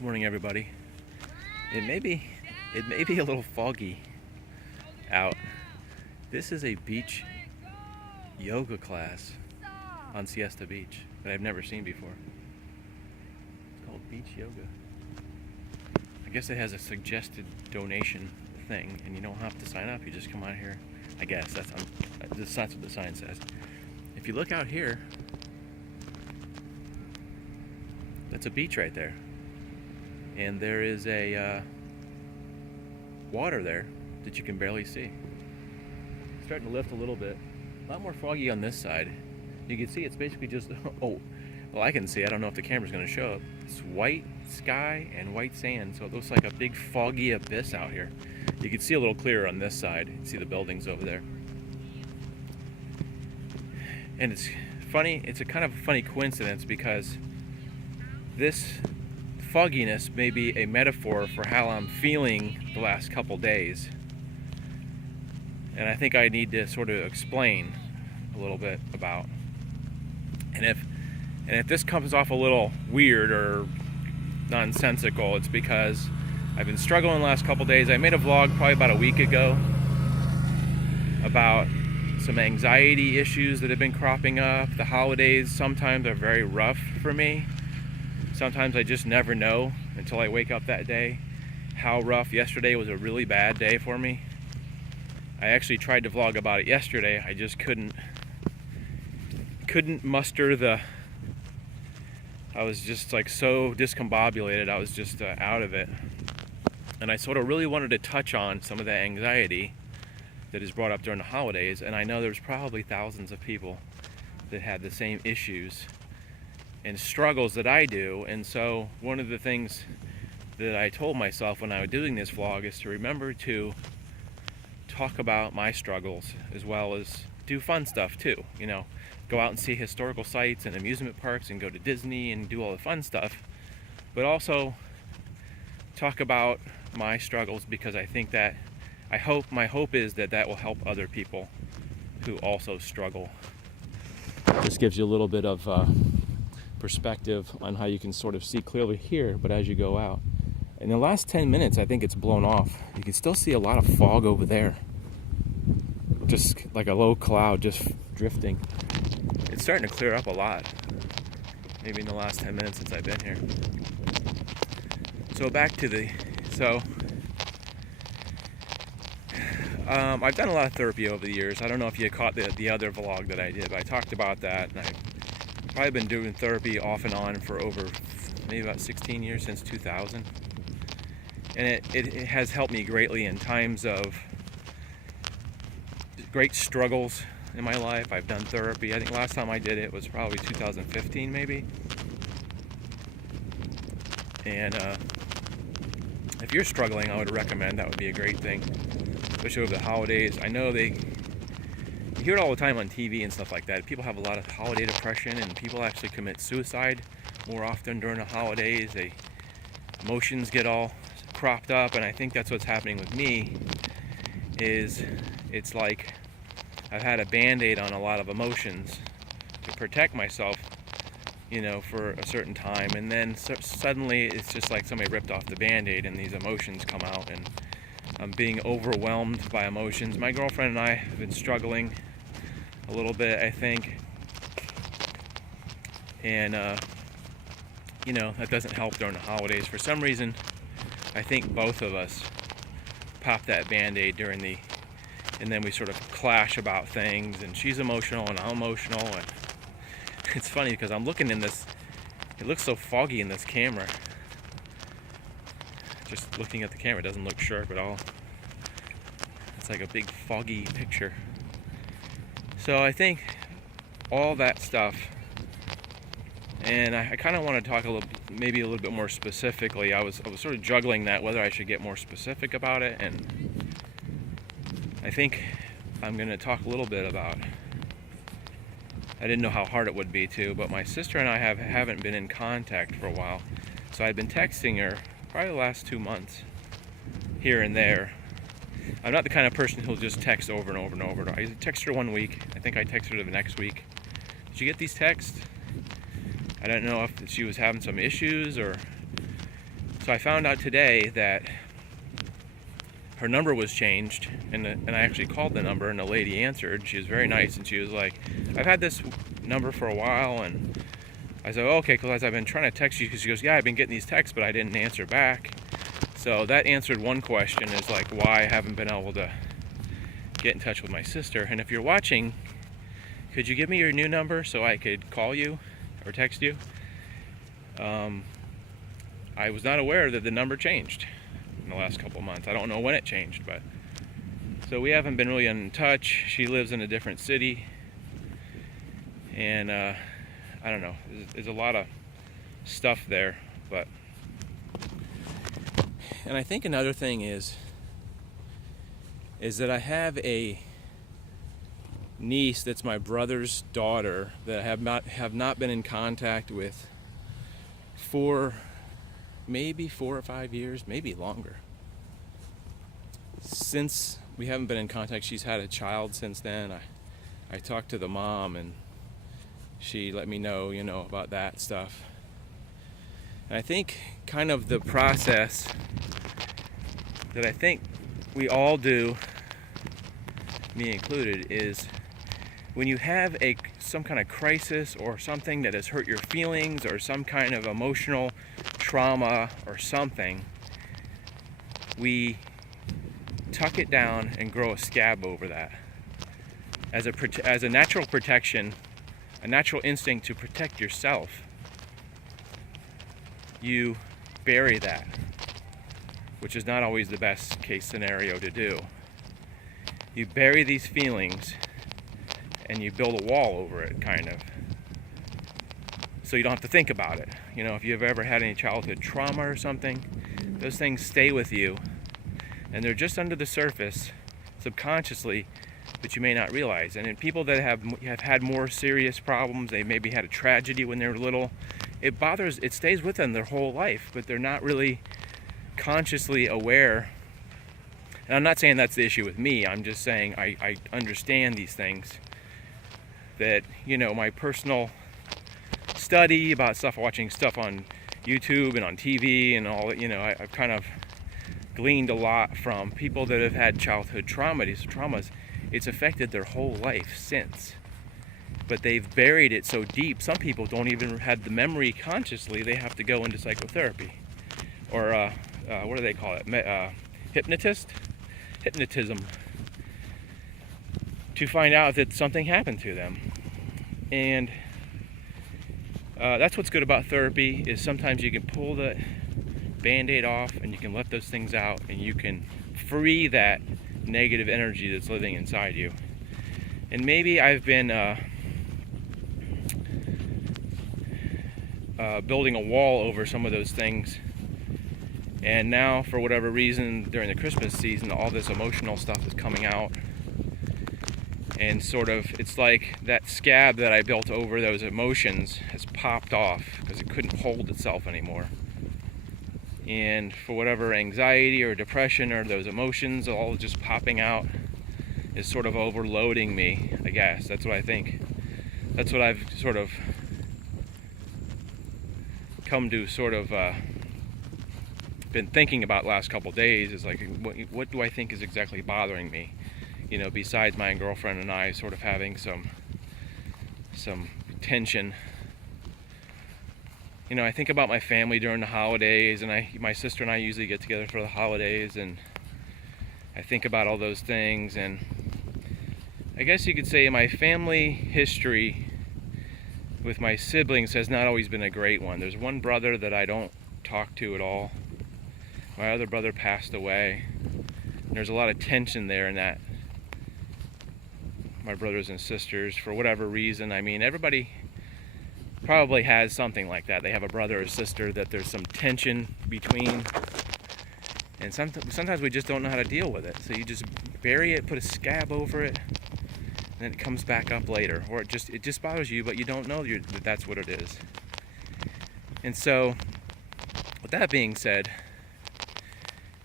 Good morning, everybody. It may be a little foggy out. This is a beach yoga class on Siesta Beach that I've never seen before. It's called Beach Yoga. I guess it has a suggested donation thing, and you don't have to sign up. You just come out here. I guess that's what the sign says. If you look out here, that's a beach right there. And there is a water there that you can barely see. It's starting to lift a little bit. A lot more foggy on this side. You can see it's basically just, oh, well, I can see. I don't know if the camera's going to show up. It's white sky and white sand, so it looks like a big foggy abyss out here. You can see a little clearer on this side. You can see the buildings over there. And it's funny, it's a kind of a funny coincidence because this fogginess may be a metaphor for how I'm feeling the last couple days. And I think I need to sort of explain a little bit about. And if this comes off a little weird or nonsensical, it's because I've been struggling the last couple days. I made a vlog probably about a week ago about some anxiety issues that have been cropping up. The holidays sometimes are very rough for me. Sometimes I just never know until I wake up that day how rough. Yesterday was a really bad day for me. I actually tried to vlog about it yesterday. I just couldn't muster the, I was just like so discombobulated. I was just out of it. And I sort of really wanted to touch on some of the anxiety that is brought up during the holidays. And I know there's probably thousands of people that had the same issues and struggles that I do. And so one of the things that I told myself when I was doing this vlog is to remember to talk about my struggles as well as do fun stuff too. You know, go out and see historical sites and amusement parks and go to Disney and do all the fun stuff, but also talk about my struggles because I think that my hope is that will help other people who also struggle. This gives you a little bit of perspective on how you can sort of see clearly here, but as you go out. In the last 10 minutes, I think it's blown off. You can still see a lot of fog over there. Just like a low cloud just drifting. It's starting to clear up a lot. Maybe in the last 10 minutes since I've been here. So back to I've done a lot of therapy over the years. I don't know if you caught the other vlog that I did, but I talked about that, and I've probably been doing therapy off and on for over maybe about 16 years, since 2000. And it has helped me greatly in times of great struggles in my life. I've done therapy. I think last time I did it was probably 2015 maybe. And if you're struggling, I would recommend that would be a great thing, especially over the holidays. I know you hear it all the time on TV and stuff like that. People have a lot of holiday depression, and people actually commit suicide more often during the holidays. Emotions get all cropped up, and I think that's what's happening with me. It's like I've had a band-aid on a lot of emotions to protect myself, you know, for a certain time, and then suddenly it's just like somebody ripped off the band-aid and these emotions come out, and I'm being overwhelmed by emotions. My girlfriend and I have been struggling a little bit, I think, and you know, that doesn't help during the holidays. For some reason, I think both of us pop that band-aid and then we sort of clash about things, and she's emotional and I'm emotional, and it's funny because I'm looking in this, it looks so foggy in this camera. Just looking at the camera, it doesn't look sharp at all. It's like a big foggy picture. So I think all that stuff, and I kind of want to talk maybe a little bit more specifically. I was sort of juggling that, whether I should get more specific about it, and I think I'm going to talk a little bit about, I didn't know how hard it would be to, but my sister and I haven't been in contact for a while. So I've been texting her probably the last 2 months, here and there. I'm not the kind of person who'll just text over and over and over. I text her one week. I think I text her the next week. Did you get these texts? I don't know if she was having some issues or So I found out today that her number was changed, and I actually called the number, and the lady answered. She was very nice, and she was like, I've had this number for a while, and I said, oh, okay, because I've been trying to text you, because she goes, yeah, I've been getting these texts, but I didn't answer back. So that answered one question, is like why I haven't been able to get in touch with my sister. And if you're watching, could you give me your new number so I could call you or text you? I was not aware that the number changed in the last couple of months. I don't know when it changed, but so we haven't been really in touch. She lives in a different city, and I don't know. There's a lot of stuff there, but and I think another thing is that I have a niece that's my brother's daughter that I have not been in contact with for maybe 4 or 5 years, maybe longer. Since we haven't been in contact, she's had a child since then. I talked to the mom, and she let me know, about that stuff. And I think kind of the process that I think we all do, me included, is when you have some kind of crisis or something that has hurt your feelings or some kind of emotional trauma or something, we tuck it down and grow a scab over that as a natural protection, a natural instinct to protect yourself. You bury that, which is not always the best case scenario to do. You bury these feelings and you build a wall over it, kind of, so you don't have to think about it. If you've ever had any childhood trauma or something, those things stay with you, and they're just under the surface, subconsciously, but you may not realize. And in people that have had more serious problems, they maybe had a tragedy when they were little, it stays with them their whole life, but they're not really consciously aware. And I'm not saying that's the issue with me, I'm just saying I understand these things. That, my personal study about stuff, watching stuff on YouTube and on TV and all that, I've kind of gleaned a lot from people that have had childhood traumas. It's affected their whole life since. But they've buried it so deep, some people don't even have the memory consciously. They have to go into psychotherapy. Or, what do they call it? Hypnotism. To find out that something happened to them. And that's what's good about therapy, is sometimes you can pull the Band-Aid off and you can let those things out and you can free that negative energy that's living inside you. And maybe I've been building a wall over some of those things, and now for whatever reason during the Christmas season all this emotional stuff is coming out. And sort of, it's like that scab that I built over those emotions has popped off because it couldn't hold itself anymore. And for whatever anxiety or depression or those emotions all just popping out is sort of overloading me, I guess. That's what I think. That's what I've sort of come to sort of been thinking about last couple days, is like, what do I think is exactly bothering me? Besides my girlfriend and I sort of having some tension. I think about my family during the holidays, and my sister and I usually get together for the holidays, and I think about all those things. And I guess you could say my family history with my siblings has not always been a great one. There's one brother that I don't talk to at all. My other brother passed away. And there's a lot of tension there in that. My brothers and sisters, for whatever reason. I mean, everybody probably has something like that. They have a brother or sister that there's some tension between, and sometimes we just don't know how to deal with it. So you just bury it, put a scab over it, and then it comes back up later, or it just bothers you, but you don't know that that's what it is. And so, with that being said,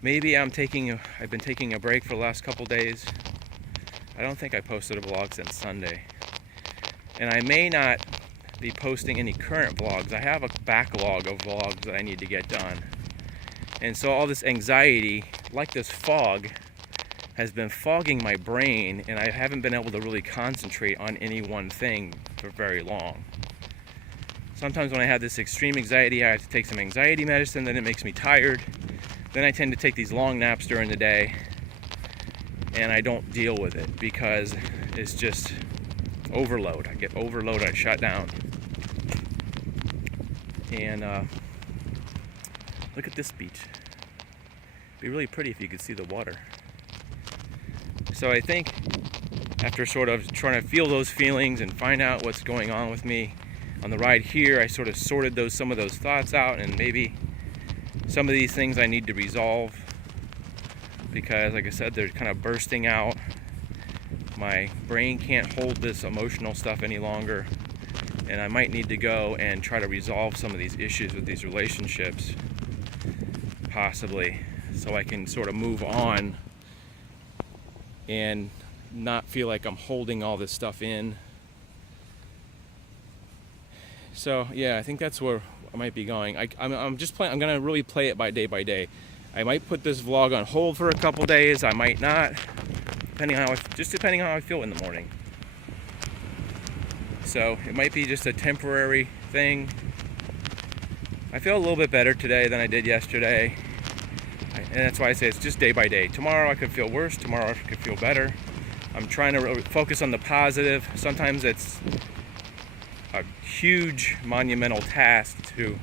maybe I've been taking a break for the last couple days. I don't think I posted a vlog since Sunday. And I may not be posting any current vlogs. I have a backlog of vlogs that I need to get done. And so all this anxiety, like this fog, has been fogging my brain, and I haven't been able to really concentrate on any one thing for very long. Sometimes when I have this extreme anxiety, I have to take some anxiety medicine, then it makes me tired. Then I tend to take these long naps during the day, and I don't deal with it because it's just overload. I get overload, I shut down. And look at this beach. It'd be really pretty if you could see the water. So I think after sort of trying to feel those feelings and find out what's going on with me on the ride here, I sort of sorted some of those thoughts out, and maybe some of these things I need to resolve because, like I said, they're kind of bursting out. My brain can't hold this emotional stuff any longer, and I might need to go and try to resolve some of these issues with these relationships, possibly, so I can sort of move on and not feel like I'm holding all this stuff in. So yeah, I think that's where I might be going. I'm just playing. I'm gonna really play it by day. I might put this vlog on hold for a couple days. I might not, depending on how I feel in the morning. So it might be just a temporary thing. I feel a little bit better today than I did yesterday, and that's why I say it's just day by day. Tomorrow I could feel worse. Tomorrow I could feel better. I'm trying to focus on the positive. Sometimes it's a huge monumental task to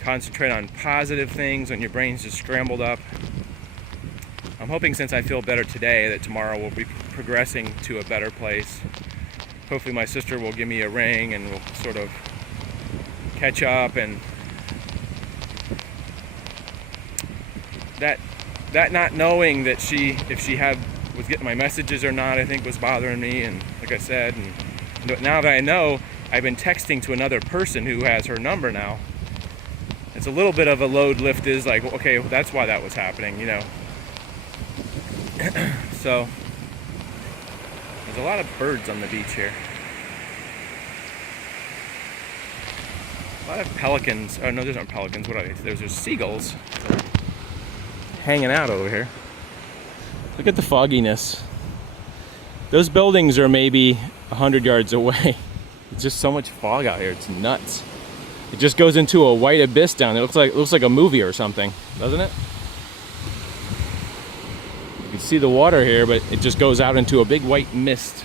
concentrate on positive things when your brain's just scrambled up. I'm hoping, since I feel better today, that tomorrow we'll be progressing to a better place. Hopefully my sister will give me a ring and we'll sort of catch up, and that not knowing that if she was getting my messages or not, I think was bothering me. And like I said, and now that I know, I've been texting to another person who has her number now. It's a little bit of a load lifted, like, okay, that's why that was happening, you know. So there's a lot of birds on the beach here. A lot of pelicans. Oh no, those aren't pelicans. What are they? Those are seagulls hanging out over here. Look at the fogginess. Those buildings are maybe 100 yards away. It's just so much fog out here. It's nuts. It just goes into a white abyss down there. It looks like a movie or something, doesn't it? You can see the water here, but it just goes out into a big white mist.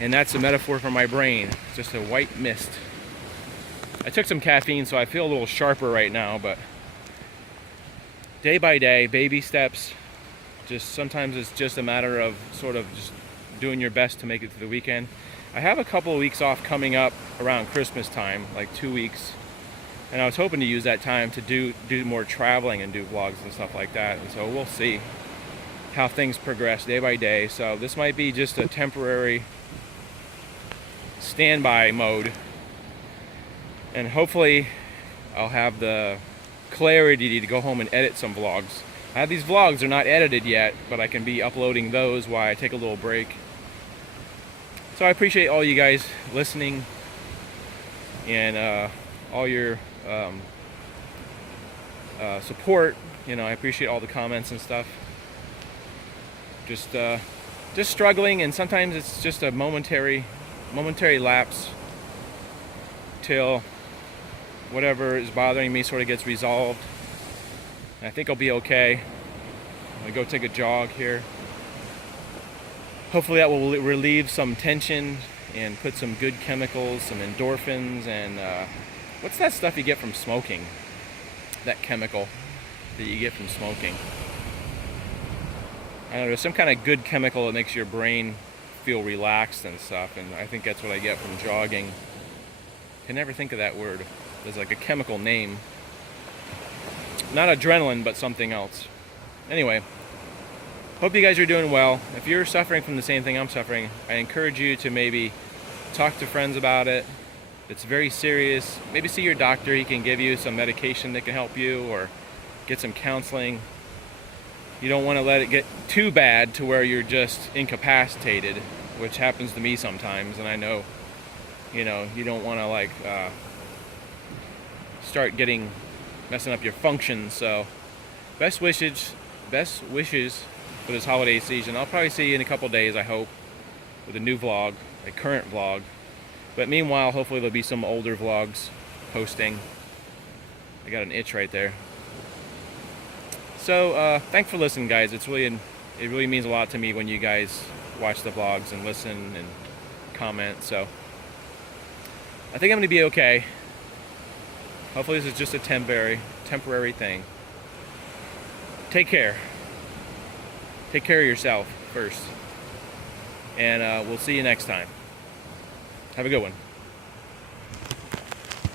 And that's a metaphor for my brain. It's just a white mist. I took some caffeine, so I feel a little sharper right now, but day by day, baby steps. Just sometimes it's just a matter of sort of just doing your best to make it to the weekend. I have a couple of weeks off coming up around Christmas time, like 2 weeks, and I was hoping to use that time to do more traveling and do vlogs and stuff like that. And so we'll see how things progress day by day. So this might be just a temporary standby mode, and hopefully I'll have the clarity to go home and edit some vlogs. I have these vlogs, they're not edited yet, but I can be uploading those while I take a little break. So I appreciate all you guys listening and all your support. You know, I appreciate all the comments and stuff. Just struggling, and sometimes it's just a momentary lapse till whatever is bothering me sort of gets resolved. I think I'll be okay. I'm gonna go take a jog here. Hopefully that will relieve some tension and put some good chemicals, some endorphins, and what's that stuff you get from smoking? That chemical that you get from smoking. I don't know, there's some kind of good chemical that makes your brain feel relaxed and stuff, and I think that's what I get from jogging. I can never think of that word. There's like a chemical name. Not adrenaline, but something else. Anyway, hope you guys are doing well. If you're suffering from the same thing I'm suffering, I encourage you to maybe talk to friends about it. It's very serious. Maybe see your doctor. He can give you some medication that can help you, or get some counseling. You don't want to let it get too bad to where you're just incapacitated, which happens to me sometimes, and I know, you know, you don't want to like start getting messing up your functions. So best wishes for this holiday season. I'll probably see you in a couple days, I hope, with a new vlog, a current vlog. But meanwhile, hopefully there'll be some older vlogs posting. I got an itch right there. So thanks for listening, guys. It really means a lot to me when you guys watch the vlogs and listen and comment. So I think I'm gonna be okay. Hopefully this is just a temporary thing. Take care. Take care of yourself first. And we'll see you next time. Have a good one.